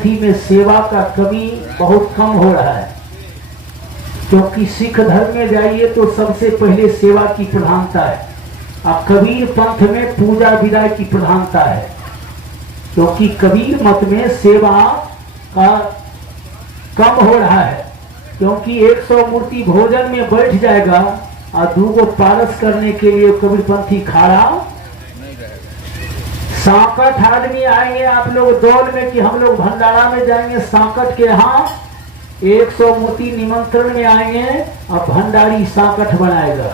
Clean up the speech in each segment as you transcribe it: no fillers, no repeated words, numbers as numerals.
पंथी में सेवा का कमी बहुत कम हो रहा है, क्योंकि सिख धर्म में जाइए तो सबसे पहले सेवा की प्रधानता है। अब कबीर पंथ में पूजा विदाई की प्रधानता है, क्योंकि कबीर मत में सेवा का कम हो रहा है, क्योंकि 100 मूर्ति भोजन में बैठ जाएगा और 2 पारस करने के लिए कबीर पंथी खड़ा। 67 आदमी आएंगे आप लोग दौड़ में कि हम लोग भंडारा में जाएंगे, 67 के यहाँ 100 मूर्ति निमंत्रण में आएंगे और भंडारी 67 बनाएगा।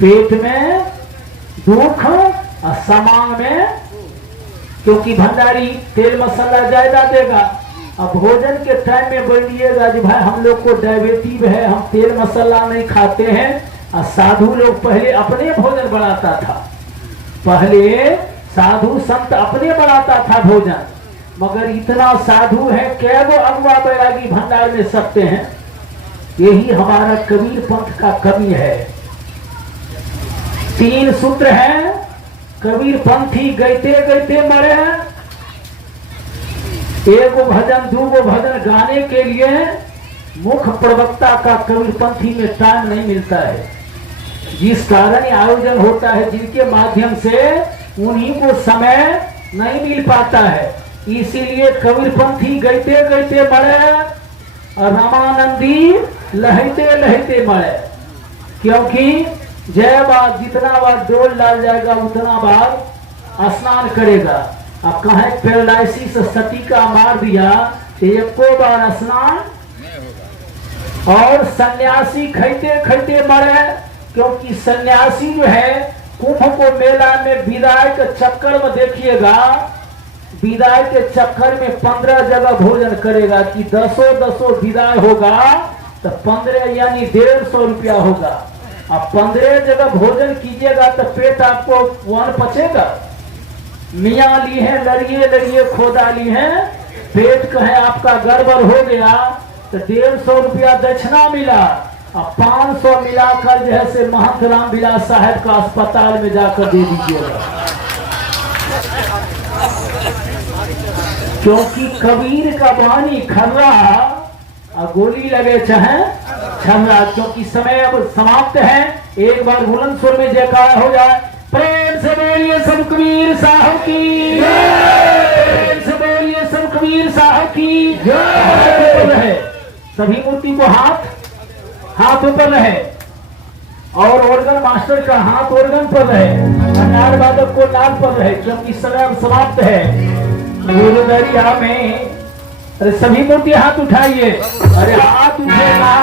पेट में दुख और सामान में, क्योंकि भंडारी तेल मसाला ज्यादा देगा। अब भोजन के टाइम में बोलिएगा जी भाई हम लोग को डायबिटीज है, हम तेल मसाला नहीं खाते हैं। और साधु लोग पहले अपने भोजन बनाता था, पहले साधु संत अपने बनाता था भोजन, मगर इतना साधु है कै गो अगुआ बैरागी भंडार में सकते हैं। यही हमारा कबीर पंथ का कमी है। 3 सूत्र हैं, कबीर पंथी गईते गईते मरे। 1 भजन 2 भजन गाने के लिए मुख्य प्रवक्ता का कबीर पंथी में टाइम नहीं मिलता है, जिस कारण आयोजन होता है जिनके माध्यम से उन्हीं को समय नहीं मिल पाता है। इसीलिए कबीर पंथी गईते गईते मरे और रामानंदी लहते लहते मरे, क्योंकि जय बार जितना बार डोल डाल जाएगा उतना बार स्नान करेगा। अब कहे पैरालिसिस सटीका मार दिया तो 1 बार स्नान। और सन्यासी खैते खैते मरे, क्योंकि सन्यासी जो है कुंभ को मेला में विदाई के चक्कर में देखिएगा, विदाई के चक्कर में 15 जगह भोजन करेगा कि 10 विदाई होगा तो 15 यानी 150 रुपया होगा। अब 15 जगह भोजन कीजिएगा तो पेट आपको वन पचेगा। मियाँ ली है लड़िए लड़िए खोदा ली है, पेट कहे आपका गड़बड़ हो गया तो 150 रुपया दक्षिणा मिला। अब 500 मिलाकर जैसे महंत राम विलास साहब का अस्पताल में जाकर दे दीजिएगा, क्योंकि कबीर का वाणी खर्रा और गोली लगे चाहे छर्रा। क्योंकि समय अब समाप्त है। एक बार बुलंद स्वर में जयकार हो जाए, प्रेम से बोलिए सब कबीर साहब की, प्रेम से बोलिए सब कबीर साहब की रहे। सभी मूर्ति को हाथ ऊपर रहे और ऑर्गन मास्टर का हाथ ऑर्गन पर रहे, नाल वादक को नाल पर रहे, क्योंकि समय अब समाप्त है। गुरुदरिया में अरे सभी मूर्ति हाथ उठाइए। अरे हाथ उठेगा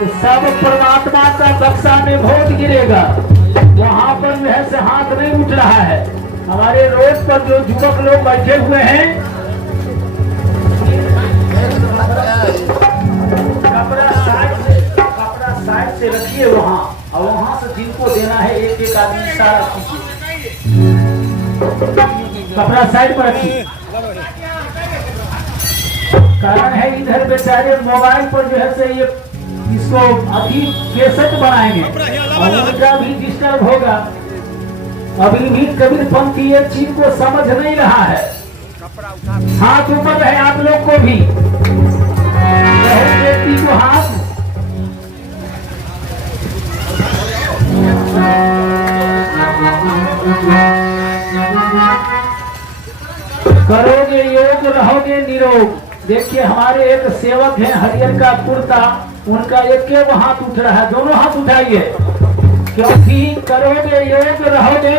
तो सब परमात्मा का बक्सा में भोग गिरेगा। वहां पर जो है से हाथ नहीं उठ रहा है। हमारे रोड पर जो युवक लोग बैठे हुए हैं, कपड़ा साइड से रखिए वहां, और वहां से जिनको देना है एक एक आदमी इशारा कीजिए। कपड़ा साइड पर रखिए। कारण है इधर बेचारे मोबाइल पर जो है से ये इसको अभी केसेट बनाएंगे और उनका भी डिस्टर्ब होगा। अभी भी कबीर पंथी एक चीज को समझ नहीं रहा है। हाथ ऊपर रहे आप लोग को भी, व्यक्ति को हाथ। करोगे योग रहोगे निरोग। देखिए हमारे एक सेवक हैं हरियर का कुर्ता, उनका एक हाथ उठ रहा है, दोनों हाथ उठाइए, क्योंकि करोगे योग रहोगे।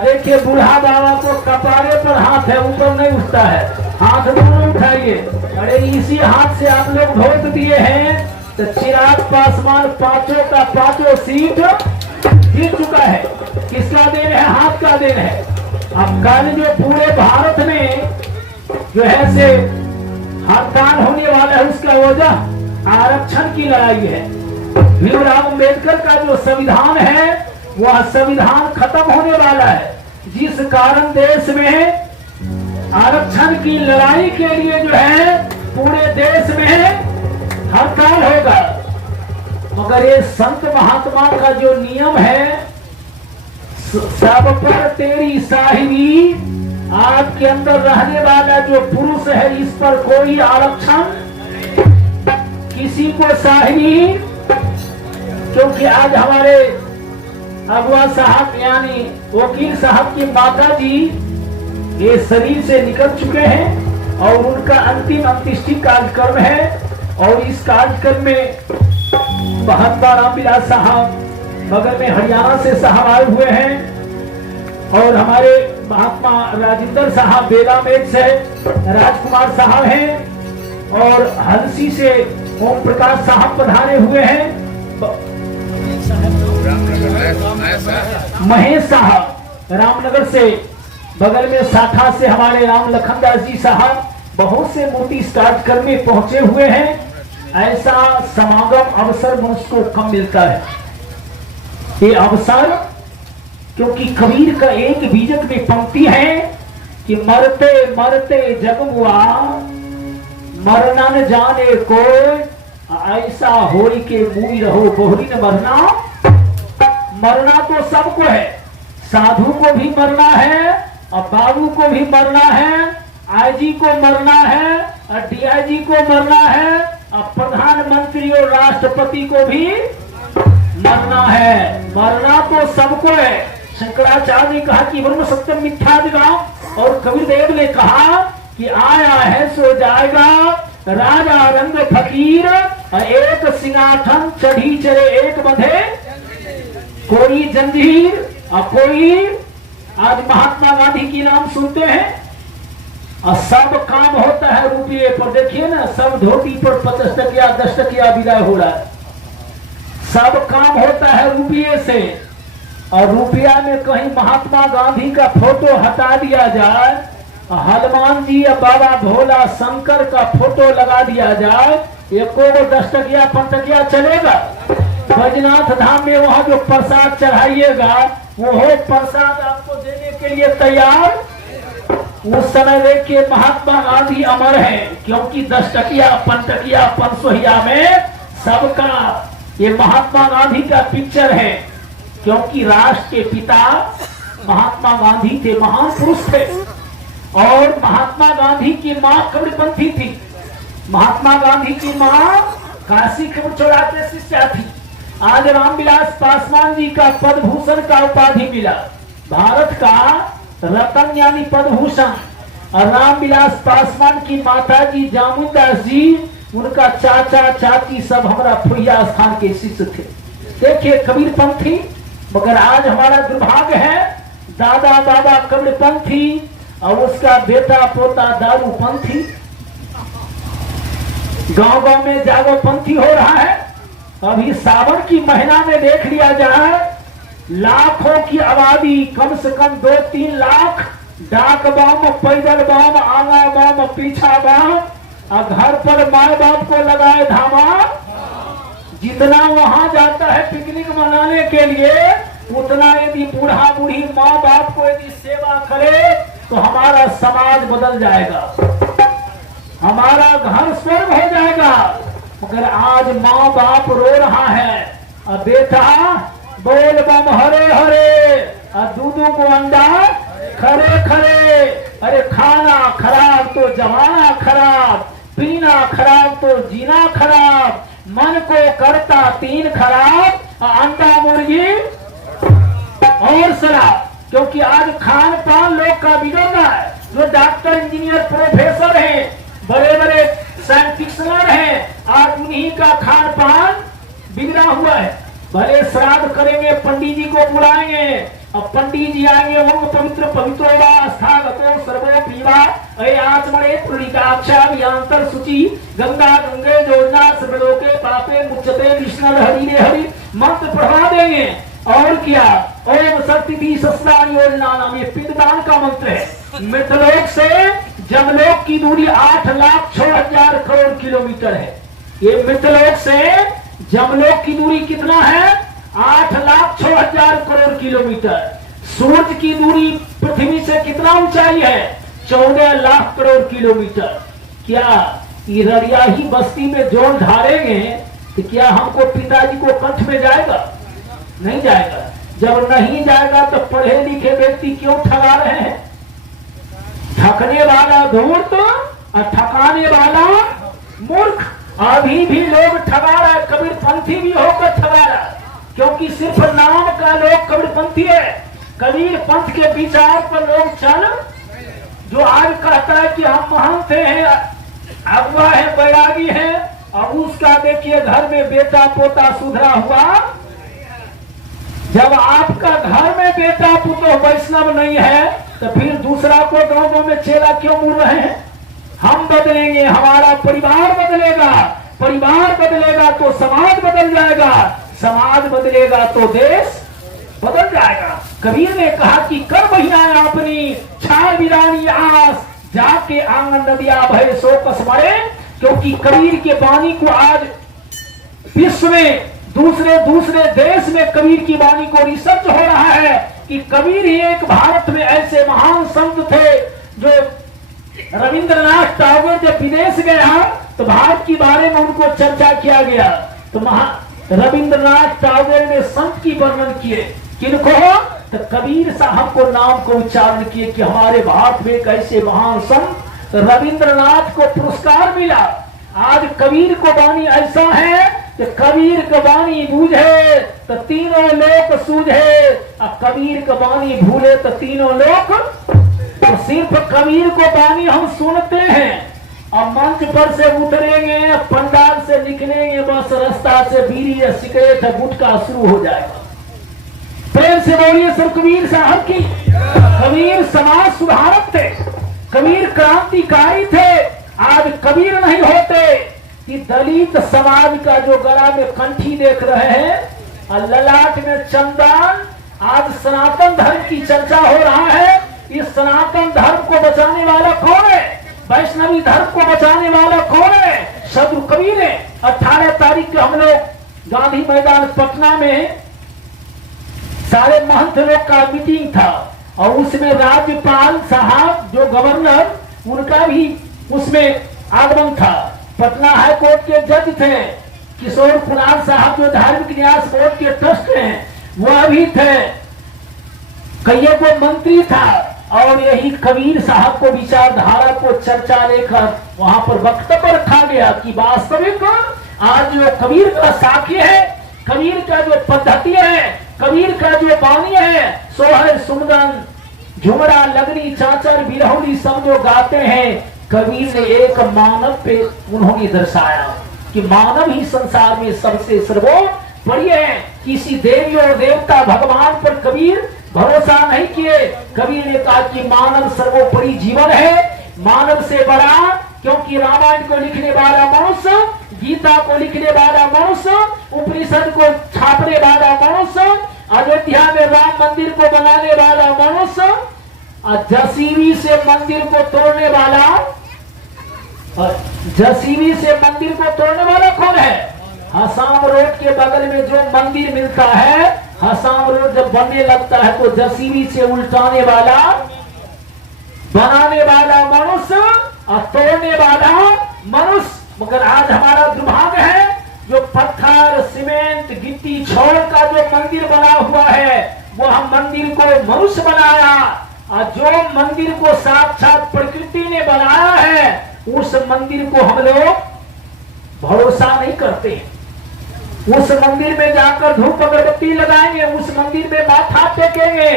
देखिए बूढ़ा बाबा को कपारे पर हाथ है, ऊपर नहीं उठता है, हाथ दोनों उठाइए। अरे इसी हाथ से आप लोग वोट दिए हैं तो चिराग पासवान 5 का 5 सीट जीत चुका है। किसका देन है? हाथ का देन है। अब कल जो पूरे भारत में जो है से हड़ताल होने वाला है, उसका वजह आरक्षण की लड़ाई है। भीमराव अंबेडकर का जो संविधान है वह संविधान खत्म होने वाला है, जिस कारण देश में आरक्षण की लड़ाई के लिए जो है पूरे देश में हड़ताल होगा। मगर ये संत महात्मा का जो नियम है, सब पर तेरी साहिबी आपके अंदर रहने वाला जो पुरुष है इस पर कोई आरक्षण किसी को चाहिए, क्योंकि आज हमारे अगवा साहब यानी वकील साहब की माता जी ये शरीर से निकल चुके हैं और उनका अंतिम अंत्येष्टि कार्यक्रम है। और इस कार्यक्रम में महात्मा रामविलास साहब बगल में हरियाणा से साहब आए हुए हैं और हमारे महात्मा राजेंद्र साहब बेलामेट से राजकुमार साहब हैं और हंसी से ओम प्रकाश साहब पधारे हुए हैं। महेश साहब रामनगर से, बगल में साठा से हमारे राम लखनदास जी साहब बहुत से मोटी स्टार्ट कर में पहुंचे हुए हैं। ऐसा समागम अवसर मनुष्य को कम मिलता है ये अवसर, क्योंकि कबीर का एक बीजक में पंक्ति है कि मरते मरते जग हुआ मरना न जाने को, ऐसा होई के मुई रहो बोहरी न मरना। मरना तो सबको है, साधु को भी मरना है और बाबू को भी मरना है, आईजी को मरना है और डीआईजी को मरना है और प्रधानमंत्री और राष्ट्रपति को भी मरना है। मरना तो सबको है। शंकराचार्य ने कहा कि ब्रह्म सत्यम मिथ्या जगह, और कबीर देव ने कहा कि आया है सो जाएगा, राजा रंग फकीर एक सिंहासन चढ़ी चले एक बंधे, कोई जंजीर और कोई, आज महात्मा गांधी की नाम सुनते हैं और सब काम होता है रुपये पर। देखिए ना, सब धोती पर 50 टकिया 10 टकिया विदाई हो रहा है, सब काम होता है रुपये से। और रुपया में कहीं महात्मा गांधी का फोटो हटा दिया जाए, हनुमान जी या बाबा भोला शंकर का फोटो लगा दिया जाए, एको 10 टकिया 5 टकिया चलेगा। बैजनाथ धाम में वहां जो प्रसाद चढ़ाइएगा वो प्रसाद आपको देने के लिए तैयार। उस समय देखिए महात्मा गांधी अमर है, क्योंकि 10 टकिया 5 टकिया 500 में सबका ये महात्मा गांधी का पिक्चर है, क्योंकि राष्ट्र के पिता महात्मा गांधी थे, महान पुरुष थे। और महात्मा गांधी की मां कबीरपंथी थी। महात्मा गांधी की मां काशी कबीरचोड़ा के शिष्या थी। आज रामविलास पासवान जी का पद्म भूषण का उपाधि मिला, भारत का रतन यानी पद्म भूषण। और रामविलास पासवान की माता जी जामुनदास जी, उनका चाचा चाची सब हमारा फुलिया स्थान के शिष्य थे। देखिए कबीरपंथी, मगर आज हमारा दुर्भाग्य है दादा बाबा कबीरपंथी और उसका बेटा पोता दारूपंथी। गांव गांव में जागोपंथी हो रहा है। अभी सावन की महीना में देख लिया जाए, लाखों की आबादी, कम से कम 2-3 लाख डाक बम, पैदल बम, आगा बम, पीछा बम, और घर पर माए बाप को लगाए धामा। जितना वहां जाता है पिकनिक मनाने के लिए, उतना यदि बूढ़ा बूढ़ी माँ बाप को यदि सेवा करे तो हमारा समाज बदल जाएगा, हमारा घर स्वर्ग हो जाएगा। मगर आज माँ बाप रो रहा है, और बेटा बोल बम हरे हरे, और दूधों को अंडा खरे खरे। अरे खाना खराब तो जमाना खराब, पीना खराब तो जीना खराब, मन को करता 3 खराब, अंडा मुर्गी और शराब। क्योंकि आज खान पान लोग का बिगड़ रहा है। जो डॉक्टर इंजीनियर प्रोफेसर हैं, बड़े बड़े साइंटिस्टमैन हैं, आज उन्हीं का खान पान बिगड़ा हुआ है। भले श्राद्ध करेंगे, पंडित जी को बुलाएंगे, अब पंडित जी आएंगे, वो पवित्र पवित्रोवा स्थागतो सर्वो पीवा आचमणे पुंडरीकाक्षाभियांतर शुचि गंगा गंगे जोजना सर्वलोके पापे मुच्यते विष्णु हरि हरि मंत्र पढ़वा देंगे। और क्या, ओम शक्ति भी सस्तान योजना नाम, ये पिंडदान का मंत्र है। मृतलोक से जमलोक की दूरी 8,06,000 करोड़ किलोमीटर है। ये मृतलोक से जमलोक की दूरी कितना है? 8,06,000 करोड़ किलोमीटर। सूर्य की दूरी पृथ्वी से कितना ऊंचाई है? 14 लाख करोड़ किलोमीटर। क्या इररिया ही बस्ती में जोड़ ढारेंगे तो क्या हमको पिताजी को कंठ में जाएगा? नहीं जाएगा। जब नहीं जाएगा तो पढ़े लिखे व्यक्ति क्यों ठगा रहे हैं? ठकने वाला धूर्त और ठकाने वाला मूर्ख। अभी भी लोग ठगा रहा है, कबीरपंथी भी होकर ठगा रहा है, क्योंकि सिर्फ नाम का लोग कबीरपंथी है। कबीर पंथ के विचार पर लोग चल, जो आज कहता है कि हम महंत हैं, अगुआ है, बैरागी है, और उसका देखिए घर में बेटा पोता सुधरा हुआ। जब आपका घर में बेटा पुत्र वैष्णव नहीं है तो फिर दूसरा को गांवों में चेला क्यों मुड़ रहे हैं? हम बदलेंगे, हमारा परिवार बदलेगा, परिवार बदलेगा तो समाज बदल जाएगा, समाज बदलेगा तो देश बदल जाएगा। कबीर ने कहा कि कर बहिना अपनी छाय विरानी आस, जाके आंगन नदिया भय सो कस मरे। क्योंकि कबीर के वाणी को आज विश्व में दूसरे दूसरे देश में कबीर की वाणी को रिसर्च हो रहा है कि कबीर ही एक भारत में ऐसे महान संत थे जो रविंद्रनाथ टैगोर जब विदेश गया तो भारत के बारे में उनको चर्चा किया गया, तो रविंद्रनाथ टैगोर ने संत की वर्णन किए, किनको? तो कबीर साहब को नाम को उच्चारण किए कि हमारे भारत में एक ऐसे महान संत रविंद्रनाथ को पुरस्कार मिला। आज कबीर को वाणी ऐसा है कि कबीर का वाणी बूझे तो तीनों लोक सूझे, और कबीर का वाणी भूले तो तीनों लोक। तो सिर्फ कबीर को वाणी हम सुनते हैं और मंच पर से उतरेंगे, पंडाल से निकलेंगे, बस रास्ता से बीड़ी या सिगरेट गुटखा शुरू हो जाएगा। प्रेम से बोलिए सर कबीर साहब की। कबीर समाज सुधारक थे, कबीर क्रांतिकारी थे। आज कबीर नहीं होते कि दलित समाज का जो गला में कंठी देख रहे हैं और ललाट में चंदन, आज सनातन धर्म की चर्चा हो रहा है। इस सनातन धर्म को बचाने वाला कौन है? वैष्णवी धर्म को बचाने वाला कौन है? सदगुरु कबीर है। 18 तारीख को हम लोग गांधी मैदान पटना में सारे महंत लोग का मीटिंग था और उसमें राज्यपाल साहब जो गवर्नर, उनका भी उसमें आगमन था। पटना हाई कोर्ट के जज थे किशोर कुमार साहब जो धार्मिक न्यास बोर्ड के ट्रस्ट हैं, वह भी थे। कईयों को मंत्री था और यही कबीर साहब को विचारधारा को चर्चा लेकर वहां पर वक्तव्य रखा गया कि वास्तविक आज जो कबीर का साक्ष्य है, कबीर का जो पद्धति है, कबीर का जो वाणी है, सोहर सुमदन झुमरा लगनी चाचर बिरहौली सब जो गाते हैं, कबीर ने एक मानव पे उन्होंने दर्शाया कि मानव ही संसार में सबसे सर्वोपरि है। किसी देवी और देवता भगवान पर कबीर भरोसा नहीं किए। कबीर ने कहा कि मानव सर्वोपरि जीवन है, मानव से बड़ा, क्योंकि रामायण को लिखने वाला मनुष्य, गीता को लिखने वाला मनुष्य, उपनिषद को छापने वाला मनुष्य, अयोध्या में राम मंदिर को बनाने वाला मनुष्य, और जसीबी से मंदिर को तोड़ने वाला, और जसीबी से मंदिर को तोड़ने वाला कौन है? हसाम रोड के बगल में जो मंदिर मिलता है, हसाम रोड जब बनने लगता है तो जसीबी से उल्टाने वाला, बनाने वाला मनुष्य और तोड़ने वाला मनुष्य। मगर आज हमारा दुर्भाग्य है जो पत्थर सीमेंट गिट्टी छोड़ का जो मंदिर बना हुआ है, वह मंदिर को मनुष्य बनाया, और जो मंदिर को साक्षात प्रकृति ने बनाया है उस मंदिर को हम लोग भरोसा नहीं करते। उस मंदिर में जाकर धूप अगरबत्ती लगाएंगे, उस मंदिर में माथा टेकेंगे,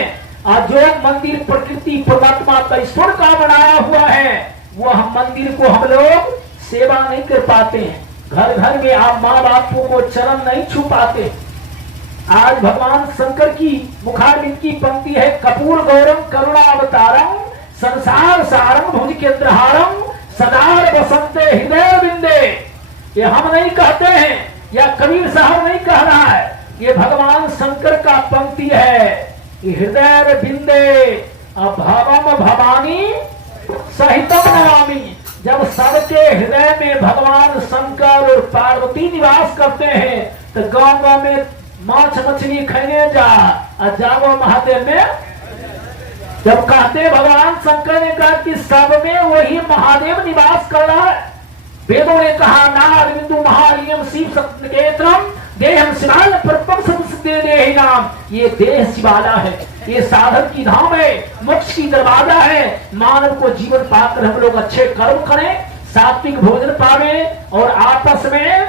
और जो मंदिर प्रकृति परमात्मा का ईश्वर का बनाया हुआ है वह मंदिर को हम लोग सेवा नहीं कर पाते हैं। घर घर में आप माँ बापों को चरण नहीं छू पाते। आज भगवान शंकर की मुखारबिंद की पंक्ति है, कपूर गौरम करुणा अवतारम संसार सारम भुज केंद्रहारम सदार बसंते हृदय बिंदे। ये हम नहीं कहते हैं या कबीर साहब नहीं कह रहा है, ये भगवान शंकर का पंक्ति है। हृदय बिंदे भवम भवानी सहितम नमामि। जब सबके हृदय में भगवान शंकर और पार्वती निवास करते हैं तो गांव गांव में माछ मछली खाने जा और जागो महादेव में। जब कहते भगवान शंकर ने कहा कि सब में वही महादेव निवास कर रहा है। वेदों ने कहा नार बिंदु महालियम शिव सत्यकेत्रम देहम शिवाल प्रपम सदस्य दे नाम। ये देह शिवाला है, ये साधन की धाम है, मोक्ष की दरवाजा है। मानव को जीवन पाकर हम लोग अच्छे कर्म करें, सात्विक भोजन पावे और आपस में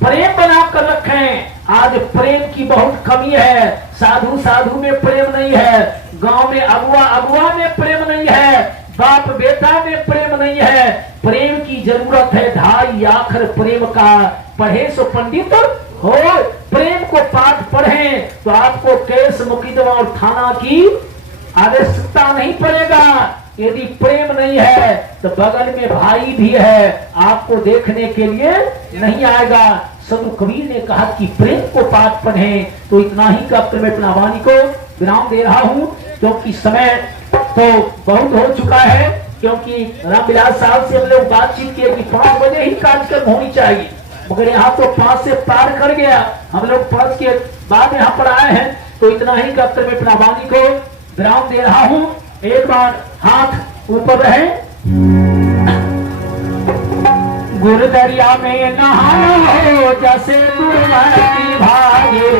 प्रेम बनाकर रखें। आज प्रेम की बहुत कमी है, साधु साधु में प्रेम नहीं है, गांव में अगुआ अगुआ में प्रेम नहीं है, बाप बेटा में प्रेम नहीं है। प्रेम की जरूरत है, ढाई आखर प्रेम का पढ़े सो पंडित हो। प्रेम को पाठ पढ़ें तो आपको केस मुकदमा और थाना की आवश्यकता नहीं पड़ेगा। यदि प्रेम नहीं है तो बगल में भाई भी है, आपको देखने के लिए नहीं आएगा। संत कबीर ने कहा कि प्रेम को पाठ पढ़ें। तो इतना ही कहकर मैं अपना वाणी को विराम दे रहा हूँ, क्योंकि समय तो बहुत हो चुका है। क्योंकि रामविलास साहब से हम लोग बातचीत किए कि 5 बजे ही कार्यक्रम होनी चाहिए, मगर यहाँ तो 5 से पार कर गया। हम लोग 5 के बाद यहाँ पर आए हैं। तो इतना ही कहकर मैं अपना वाणी को विराम दे रहा हूँ। एक बार हाथ ऊपर रहे। गुरदरिया में नहाना हो जैसे गुरुमति भागे।